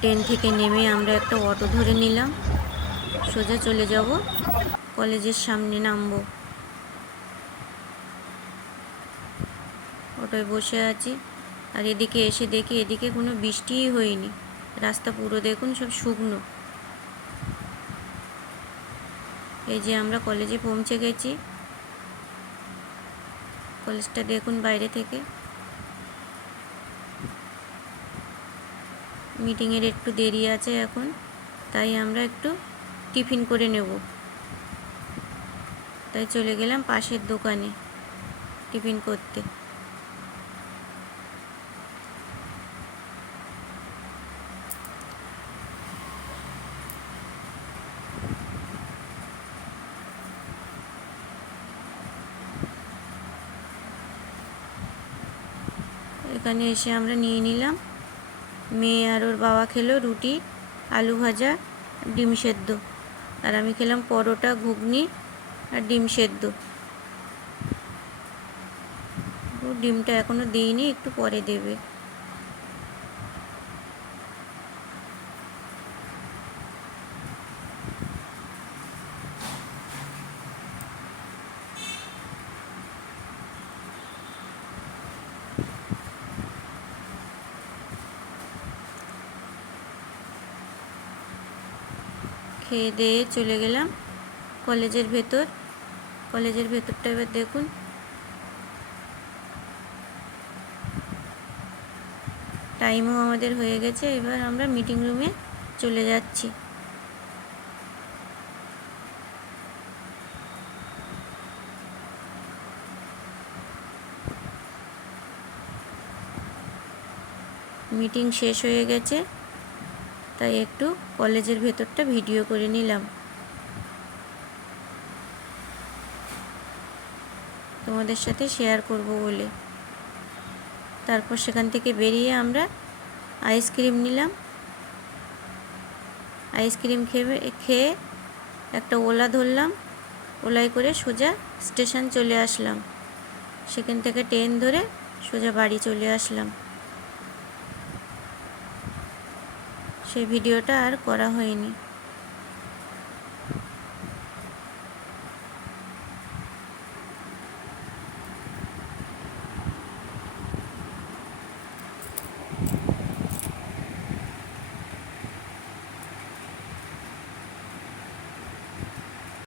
Train থেকে নেমে আমরা একটা অটো ধরে নিলাম, সোজা চলে যাব কলেজের সামনে, নামবো। অটোয় বসে আছি, আর এদিকে এসে দেখি এদিকে কোনো বৃষ্টিই হয়নি, রাস্তা পুরো দেখুন সব শুকনো। এই যে আমরা কলেজে পৌঁছে গেছি, কলেজটা দেখুন বাইরে থেকে। মিটিংয়ের একটু দেরি আছে এখন, তাই আমরা একটু টিফিন করে নেব, তাই চলে গেলাম পাশের দোকানে টিফিন করতে। এখানে এসে আমরা নিয়ে নিলাম, মেয়ে আর ওর বাবা খেলো রুটি, আলু ভাজা, ডিম সেদ্ধ, আর আমি খেলাম পরোটা, ঘুগনি আর ডিম সেদ্ধ। ডিমটা এখনো দিইনি, একটু পরে দেবে। খেয়ে দিয়ে চলে গেলাম কলেজের ভেতর। কলেজের ভেতরটা এবার দেখুন, টাইমও আমাদের হয়ে গেছে, এবার আমরা মিটিং রুমে চলে যাচ্ছি। মিটিং শেষ হয়ে গেছে, তাই একটু কলেজের ভেতরটা ভিডিও করে নিলাম তোমাদের সাথে শেয়ার করব বলে। তারপর সেখান থেকে বেরিয়ে আমরা আইসক্রিম নিলাম। আইসক্রিম খেয়ে একটা ওলা ধরলাম, ওলায় করে সোজা স্টেশন চলে আসলাম। সেখান থেকে ট্রেন ধরে সোজা বাড়ি চলে আসলাম। সেই ভিডিওটা আর করা হয়নি।